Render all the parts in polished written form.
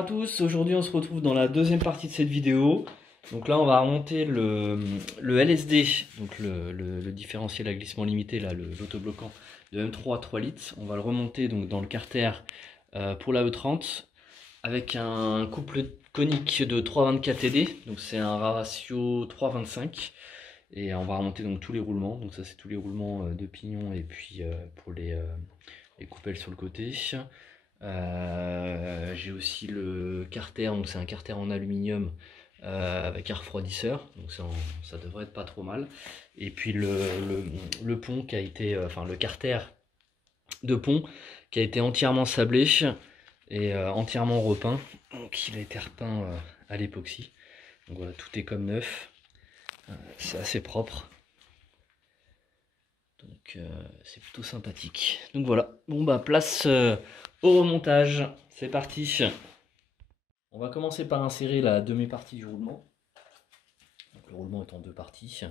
à tous, aujourd'hui on se retrouve dans la deuxième partie de cette vidéo. Donc là on va remonter le LSD, donc le différentiel à glissement limité, l'autobloquant de M3 à 3 litres. On va le remonter donc dans le carter pour la E30 avec un couple conique de 3,24 TD, donc c'est un ratio 3,25. Et on va remonter donc tous les roulements, donc ça c'est tous les roulements de pignon et puis pour les coupelles sur le côté. J'ai aussi le carter, donc c'est un carter en aluminium avec un refroidisseur, donc ça devrait être pas trop mal. Et puis le pont qui a été, enfin le carter de pont qui a été entièrement sablé et entièrement repeint, donc il a été repeint à l'époxy. Donc voilà, tout est comme neuf, c'est assez propre. Donc c'est plutôt sympathique. Donc voilà, bon bah place au remontage, c'est parti. On va commencer par insérer la demi-partie du roulement. Donc le roulement est en deux parties.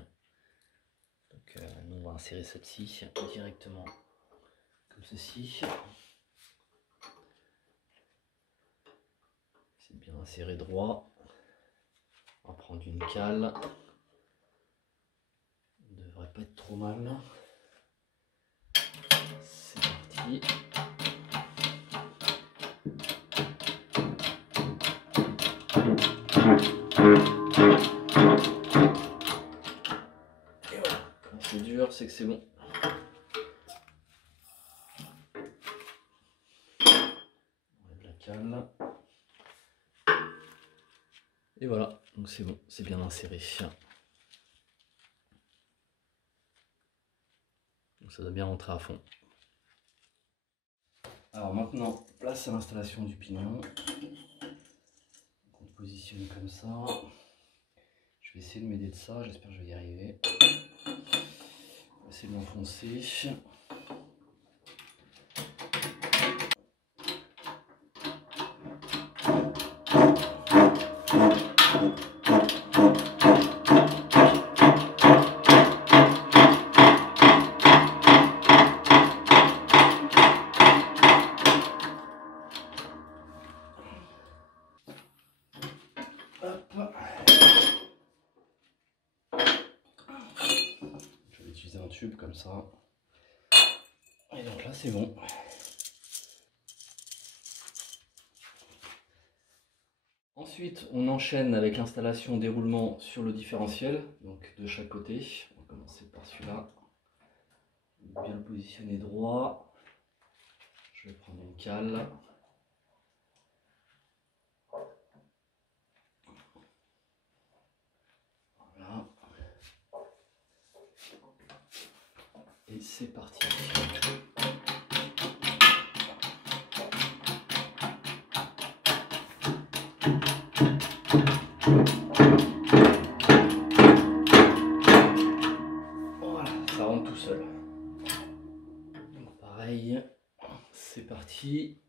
Donc nous on va insérer celle-ci directement comme ceci. C'est bien inséré droit. On va prendre une cale. Ça devrait pas être trop mal. C'est parti. Et voilà, quand c'est dur, c'est que c'est bon. On enlève la cale. Et voilà, donc c'est bon, c'est bien inséré. Donc ça doit bien rentrer à fond. Alors maintenant, place à l'installation du pignon. On le positionne comme ça. Je vais essayer de m'aider de ça, j'espère que je vais y arriver. On va essayer de l'enfoncer. Hop. Je vais utiliser un tube comme ça. Et donc là c'est bon. Ensuite on enchaîne avec l'installation des roulements sur le différentiel, donc de chaque côté. On va commencer par celui-là. Bien le positionner droit. Je vais prendre une cale. Voilà. Et c'est parti. Voilà, ça rentre tout seul. Donc pareil, c'est parti.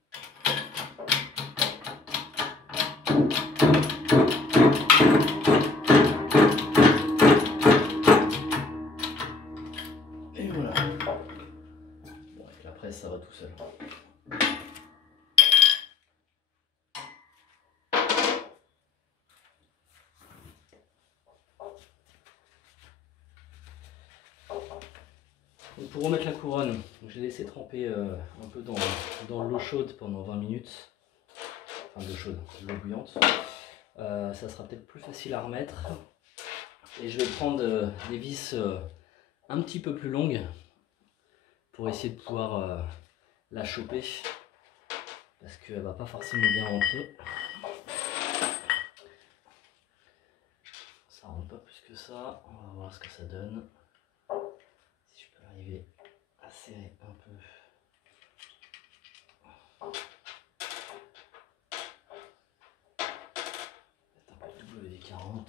Et voilà. Bon, avec la presse, ça va tout seul. Donc pour remettre la couronne, je l'ai laissé tremper un peu dans l'eau chaude pendant 20 minutes. Enfin de l'eau chaude, de l'eau bouillante. Ça sera peut-être plus facile à remettre. Et je vais prendre des vis un petit peu plus longues pour essayer de pouvoir la choper. Parce qu'elle ne va pas forcément bien rentrer. Ça rentre pas plus que ça. On va voir ce que ça donne. Si je peux arriver à serrer un peu. Peut-être un peu de WD-40.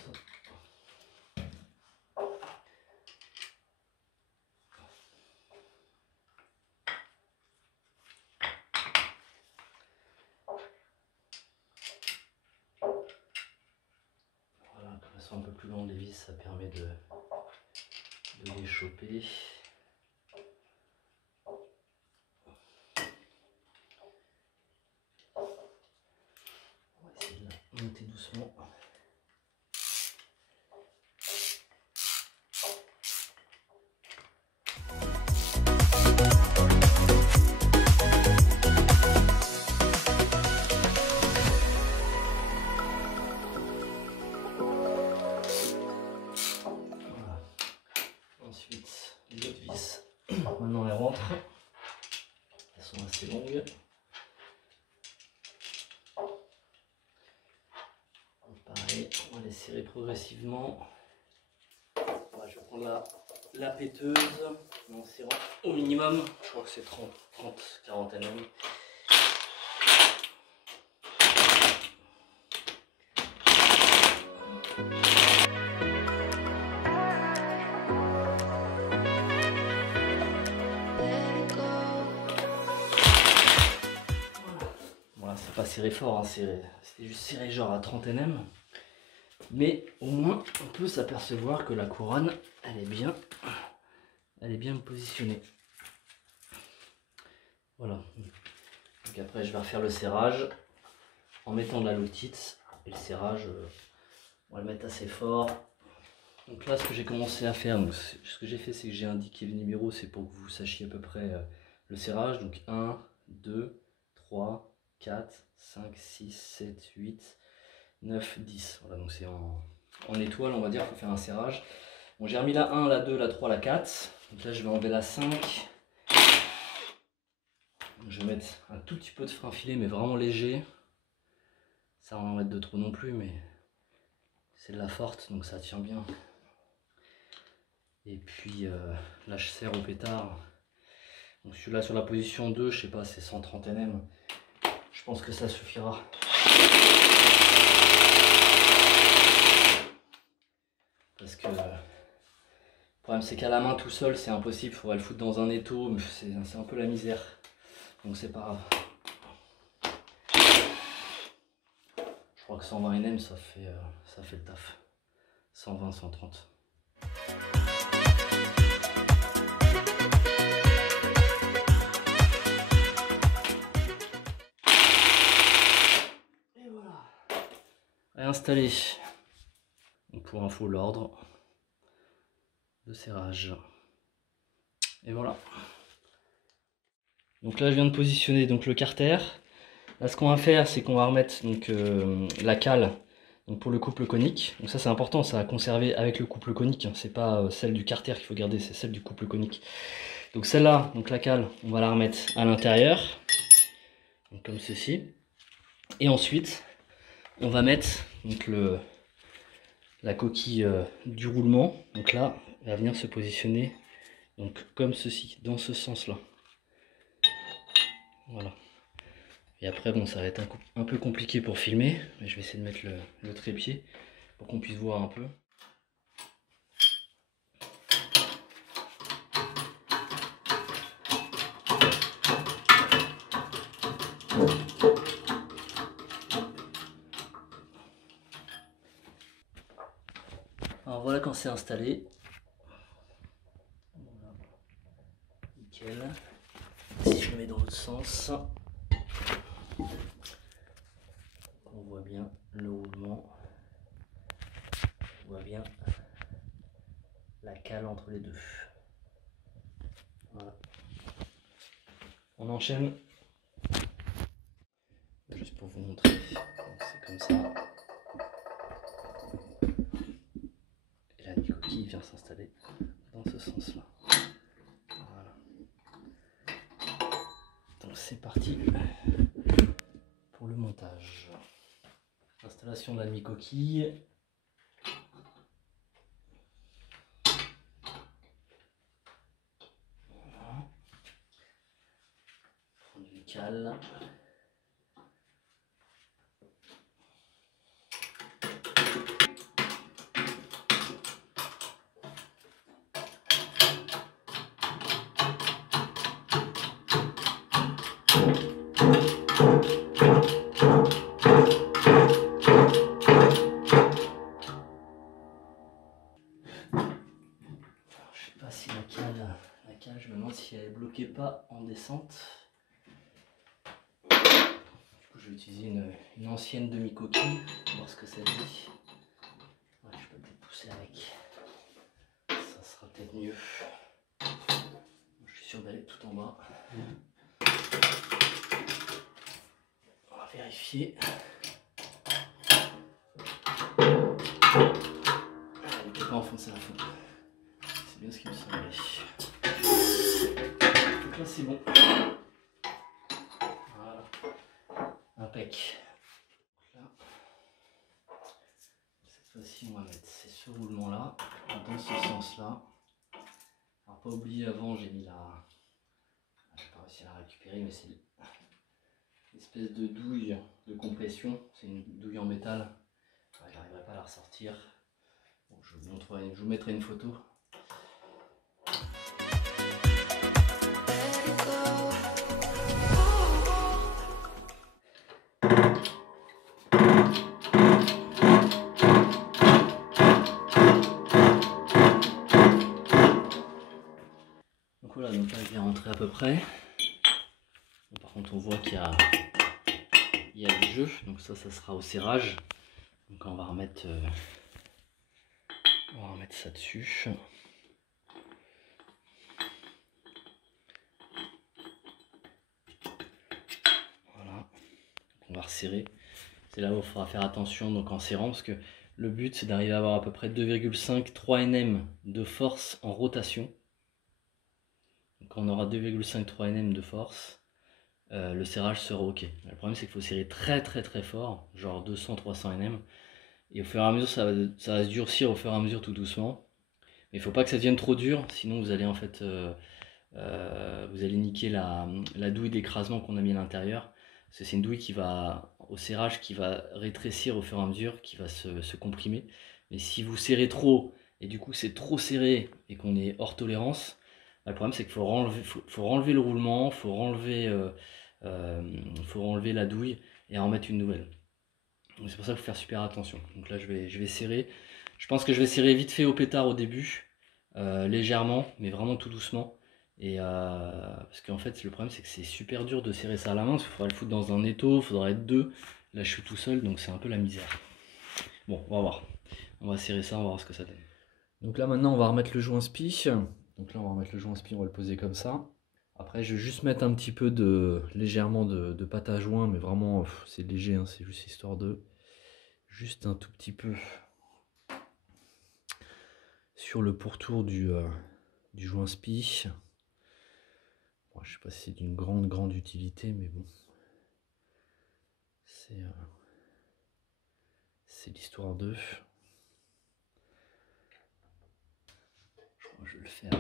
Voilà, comme elles sont un peu plus longues les vis, ça permet de les choper. On va monter doucement. Voilà. Ensuite, les autres vis, maintenant elles rentrent. Elles sont assez longues. Pareil, on va les serrer progressivement. Voilà, je vais prendre la péteuse en serrant au minimum. Je crois que c'est 30-40 mm. Voilà, c'est pas serré fort, hein, c'était juste serré genre à 30 mm. Mais au moins on peut s'apercevoir que la couronne elle est bien positionnée. Voilà. Donc après je vais refaire le serrage en mettant de la loctite. Et le serrage, on va le mettre assez fort. Donc là ce que j'ai commencé à faire, donc, ce que j'ai fait c'est que j'ai indiqué le numéro, c'est pour que vous sachiez à peu près le serrage. Donc 1, 2, 3, 4, 5, 6, 7, 8, 9, 10. Voilà, donc c'est en étoile, on va dire, pour faire un serrage. Bon, j'ai remis la 1, la 2, la 3, la 4. Donc là, je vais enlever la 5. Je vais mettre un tout petit peu de frein filé, mais vraiment léger. Ça va en mettre de trop non plus, mais c'est de la forte, donc ça tient bien. Et puis là, je serre au pétard. Donc celui-là, sur la position 2, je sais pas, c'est 130 Nm. Je pense que ça suffira. Parce que le problème c'est qu'à la main tout seul c'est impossible, il faudrait le foutre dans un étau, mais c'est un peu la misère. Donc c'est pas grave. Je crois que 120 Nm ça fait le taf. 120, 130. Et voilà. Réinstaller. Pour info l'ordre de serrage. Et voilà. Donc là je viens de positionner donc le carter. Là ce qu'on va faire c'est qu'on va remettre donc la cale donc pour le couple conique. Donc ça c'est important, ça va conserver avec le couple conique. C'est pas celle du carter qu'il faut garder, c'est celle du couple conique. Donc celle-là, donc la cale, on va la remettre à l'intérieur. Comme ceci. Et ensuite on va mettre donc la coquille du roulement. Donc là, elle va venir se positionner donc comme ceci, dans ce sens-là. Voilà. Et après, bon, ça va être un peu compliqué pour filmer, mais je vais essayer de mettre le trépied pour qu'on puisse voir un peu. Alors voilà quand c'est installé. Voilà. Nickel. Si je le mets dans l'autre sens, on voit bien le roulement. On voit bien la cale entre les deux. Voilà. On enchaîne. Juste pour vous montrer. C'est comme ça. Et la coquille vient s'installer dans ce sens-là. Voilà. Donc c'est parti pour le montage. Installation de la demi-coquille. Voilà. Prendre une cale. Si la cale, je me demande si elle est bloquée pas en descente. Du coup, je vais utiliser une ancienne demi-coquille pour voir ce que ça dit. Ouais, je peux peut-être pousser avec. Ça sera peut-être mieux. Je suis sûr d'aller tout en bas. On va vérifier. Elle n'était pas enfoncée à fond. C'est bien ce qui me semblait. Donc là c'est bon. Voilà. Impec. Là. Cette fois-ci on va mettre ce roulement là, dans ce sens là. Alors pas oublier, avant j'ai mis la... Je n'ai pas réussi à la récupérer, mais c'est l'espèce de douille de compression. C'est une douille en métal. Je n'arriverai pas à la ressortir. Bon, je vous mettrai une photo. Donc voilà, donc là il est rentré à peu près. Bon, par contre on voit qu'il y a du jeu, donc ça sera au serrage. Donc on va remettre ça dessus. Voilà, on va resserrer. C'est là où il faudra faire attention donc en serrant, parce que le but c'est d'arriver à avoir à peu près 2,5-3 Nm de force en rotation. Donc quand on aura 2,5-3 Nm de force, le serrage sera ok. Le problème c'est qu'il faut serrer très fort, genre 200-300 Nm. Et au fur et à mesure, ça va se durcir au fur et à mesure tout doucement. Mais il ne faut pas que ça devienne trop dur, sinon vous allez en fait vous allez niquer la douille d'écrasement qu'on a mis à l'intérieur. Parce que c'est une douille qui va, au serrage, qui va rétrécir au fur et à mesure, qui va se comprimer. Mais si vous serrez trop, et du coup c'est trop serré et qu'on est hors tolérance, le problème c'est qu'il faut renlever le roulement, il faut renlever la douille et en remettre une nouvelle. C'est pour ça qu'il faut faire super attention. Donc là je vais serrer. Je pense que je vais serrer vite fait au pétard au début, légèrement, mais vraiment tout doucement. Et parce qu'en fait le problème c'est que c'est super dur de serrer ça à la main, parce qu'il faudrait le foutre dans un étau, il faudrait être deux. Là je suis tout seul, donc c'est un peu la misère. Bon, on va voir. On va serrer ça, on va voir ce que ça donne. Donc là maintenant on va remettre le joint spi. Donc là on va remettre le joint spi, on va le poser comme ça. Après je vais juste mettre un petit peu légèrement de pâte à joint, mais vraiment c'est léger, hein, c'est juste histoire de... Juste un tout petit peu sur le pourtour du joint spi. Bon, je ne sais pas si c'est d'une grande utilité, mais bon, c'est l'histoire d'eux. Je crois que je vais le faire.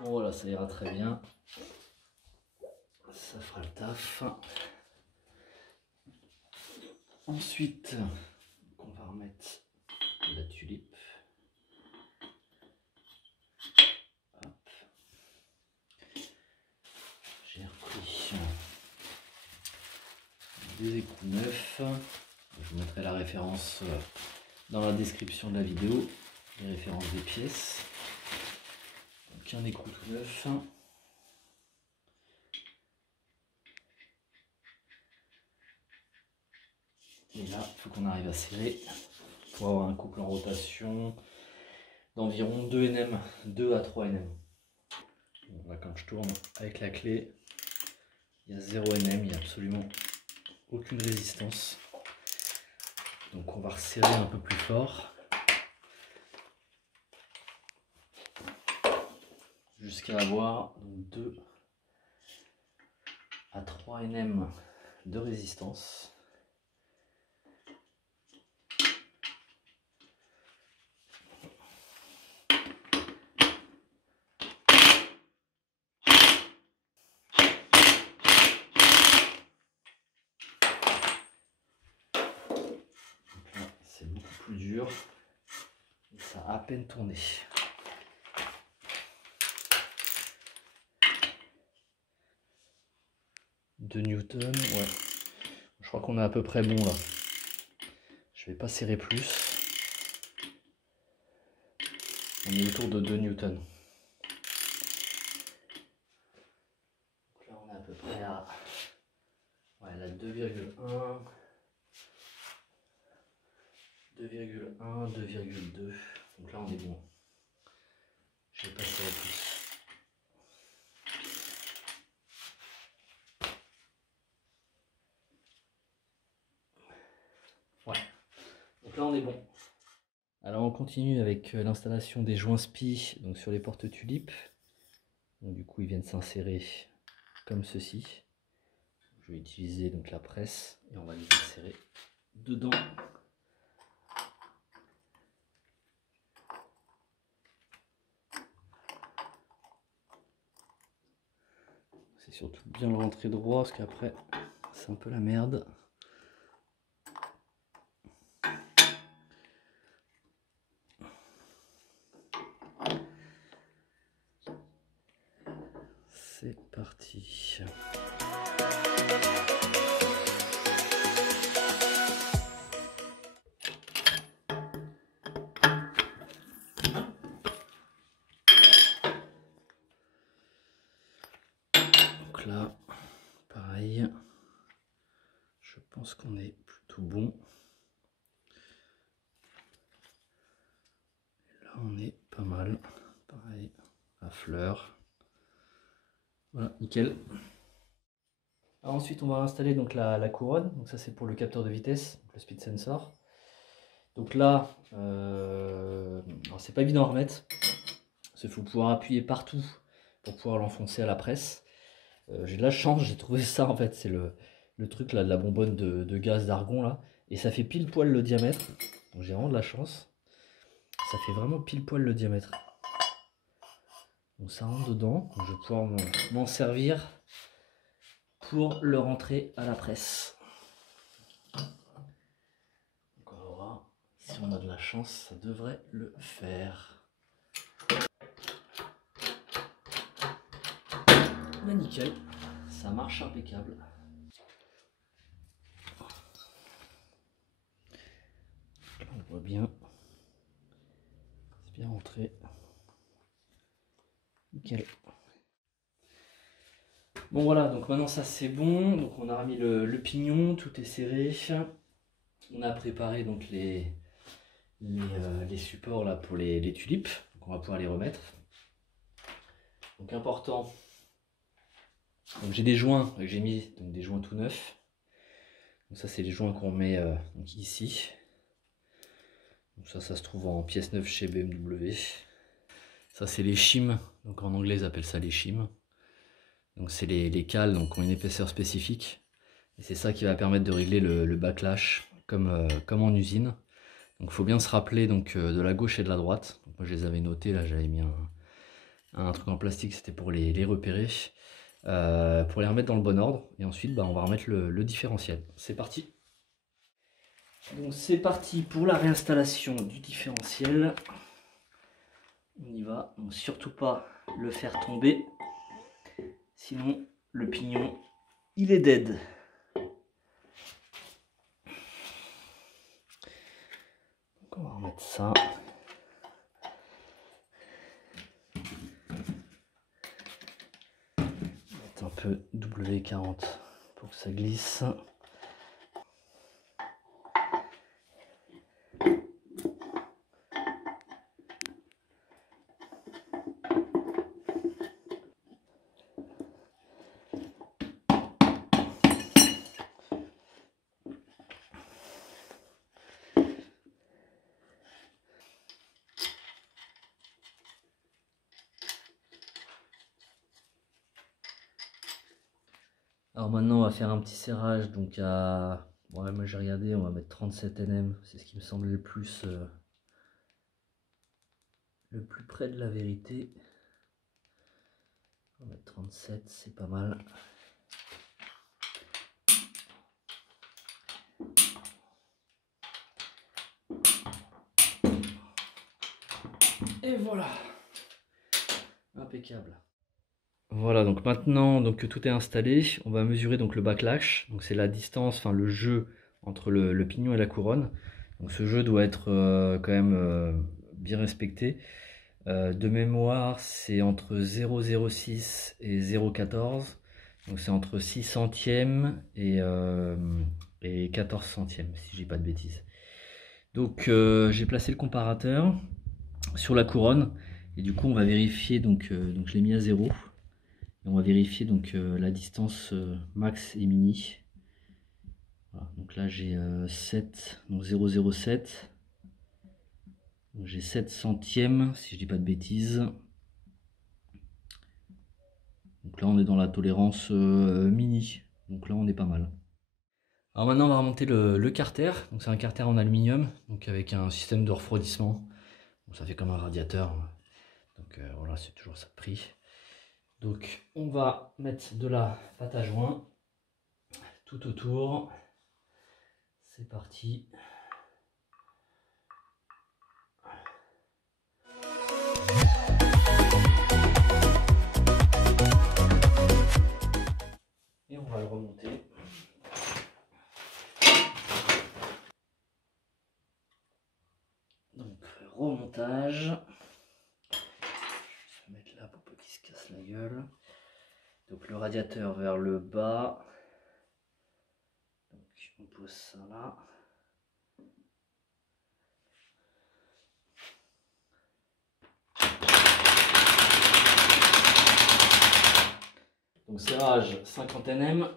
Bon, voilà, ça ira très bien. Ça fera le taf. Ensuite, on va remettre la tulipe. Hop. J'ai repris des écrous neufs. Je vous mettrai la référence dans la description de la vidéo, les références des pièces. Donc un écrou tout neuf. Et là, il faut qu'on arrive à serrer pour avoir un couple en rotation d'environ 2 Nm, 2 à 3 Nm. Bon, là, quand je tourne avec la clé, il y a 0 Nm, il n'y a absolument aucune résistance. Donc on va resserrer un peu plus fort jusqu'à avoir 2 à 3 Nm de résistance. C'est beaucoup plus dur et ça a à peine tourné. De Newton, ouais. Je crois qu'on est à peu près bon là. Je vais pas serrer plus. On est autour de 2 newtons. Donc là on est à peu près à, ouais, là 2,1, 2,1, 2,2. Donc là on est bon. Je vais passer à plus. Ouais. Donc là on est bon. Alors on continue avec l'installation des joints SPI donc sur les portes tulipes. Donc du coup ils viennent s'insérer comme ceci. Je vais utiliser donc la presse et on va les insérer dedans. C'est surtout bien le rentrer droit parce qu'après c'est un peu la merde. C'est parti. Donc là, pareil, je pense qu'on est plutôt bon. Et là, on est pas mal. Pareil, à fleur. Voilà, nickel. Alors ensuite, on va installer donc la couronne. Donc ça, c'est pour le capteur de vitesse, le speed sensor. Donc là, c'est pas évident à remettre. Il faut pouvoir appuyer partout pour pouvoir l'enfoncer à la presse. J'ai de la chance, j'ai trouvé ça en fait, c'est le truc là de la bonbonne de gaz d'argon là. Et ça fait pile poil le diamètre. Donc j'ai vraiment de la chance. Ça fait vraiment pile poil le diamètre. Donc ça rentre dedans. Donc je vais pouvoir m'en servir pour le rentrer à la presse. Donc on va voir. Si on a de la chance, ça devrait le faire. Bah nickel, ça marche impeccable. Là on voit bien. C'est bien rentré. Nickel. Bon voilà, donc maintenant ça c'est bon. Donc on a remis le pignon, tout est serré. On a préparé donc les supports là pour les tulipes. Donc on va pouvoir les remettre. Donc important. Donc j'ai des joints que j'ai mis, donc des joints tout neufs. Donc ça c'est les joints qu'on met donc ici. Donc ça se trouve en pièce neuve chez BMW. Ça c'est les shims, donc en anglais ils appellent ça les shims. Donc c'est les cales donc, qui ont une épaisseur spécifique. Et c'est ça qui va permettre de régler le backlash comme en usine. Donc il faut bien se rappeler donc, de la gauche et de la droite. Donc, moi je les avais notés, là j'avais mis un truc en plastique, c'était pour les repérer. Pour les remettre dans le bon ordre. Et ensuite on va remettre le différentiel. C'est parti. Donc c'est parti pour la réinstallation du différentiel. On y va. Donc surtout pas le faire tomber. Sinon le pignon il est dead. Donc on va remettre ça. Mettre un peu W40 pour que ça glisse. Alors maintenant on va faire un petit serrage donc à... Ouais, moi j'ai regardé, on va mettre 37 Nm, c'est ce qui me semble le plus près de la vérité. On va mettre 37, c'est pas mal. Et voilà, impeccable. Voilà, donc maintenant donc, que tout est installé, on va mesurer donc le backlash. Donc c'est la distance, enfin le jeu entre le pignon et la couronne. Donc ce jeu doit être quand même bien respecté. De mémoire, c'est entre 0,06 et 0,14. Donc c'est entre 6 centièmes et 14 centièmes, si je dis pas de bêtises. Donc j'ai placé le comparateur sur la couronne. Et du coup, on va vérifier, donc je l'ai mis à 0. Et on va vérifier donc la distance max et mini. Voilà, donc là j'ai 7, donc 0,07. J'ai 7 centièmes, si je dis pas de bêtises. Donc là on est dans la tolérance mini. Donc là on est pas mal. Alors maintenant on va remonter le carter. Donc c'est un carter en aluminium, donc avec un système de refroidissement. Donc ça fait comme un radiateur. Donc voilà, c'est toujours ça de prix. Donc on va mettre de la pâte à joint tout autour. C'est parti. Et on va le remonter. Donc remontage. Je vais mettre là pour pas qu'il se casse la gueule. Donc le radiateur vers le bas. Donc on pose ça là. Donc serrage 50 Nm.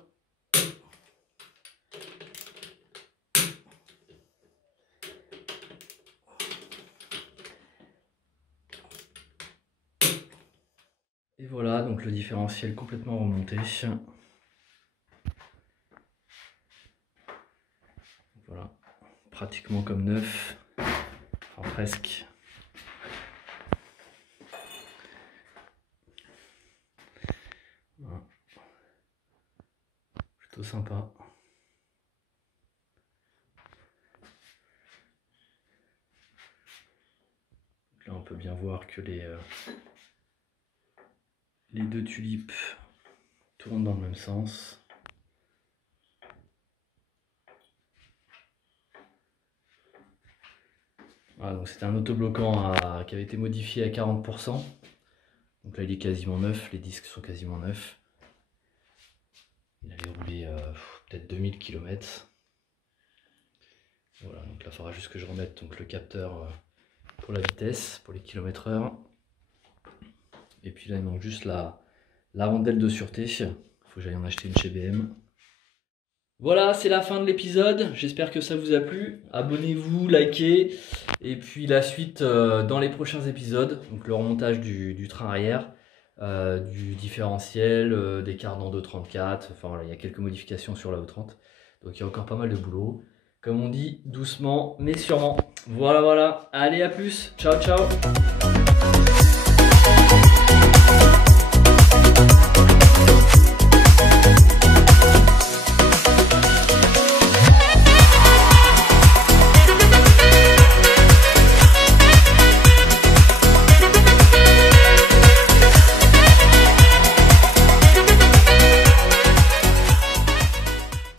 Et voilà, donc le différentiel complètement remonté. Voilà, pratiquement comme neuf, enfin presque. Voilà. Plutôt sympa. Donc là on peut bien voir que les deux tulipes tournent dans le même sens. Voilà, donc c'était un autobloquant qui avait été modifié à 40%. Donc là il est quasiment neuf, les disques sont quasiment neufs. Il allait rouler peut-être 2000 km. Voilà, donc là il faudra juste que je remette donc, le capteur pour la vitesse, pour les km/h. Et puis là il manque juste la rondelle de sûreté. Il faut que j'aille en acheter une chez BM. Voilà, c'est la fin de l'épisode. J'espère que ça vous a plu. Abonnez-vous, likez. Et puis la suite dans les prochains épisodes. Donc le remontage du train arrière, du différentiel, des cardans 234. Enfin voilà, il y a quelques modifications sur la E30. Donc il y a encore pas mal de boulot. Comme on dit, doucement mais sûrement. Voilà, voilà. Allez, à plus. Ciao, ciao.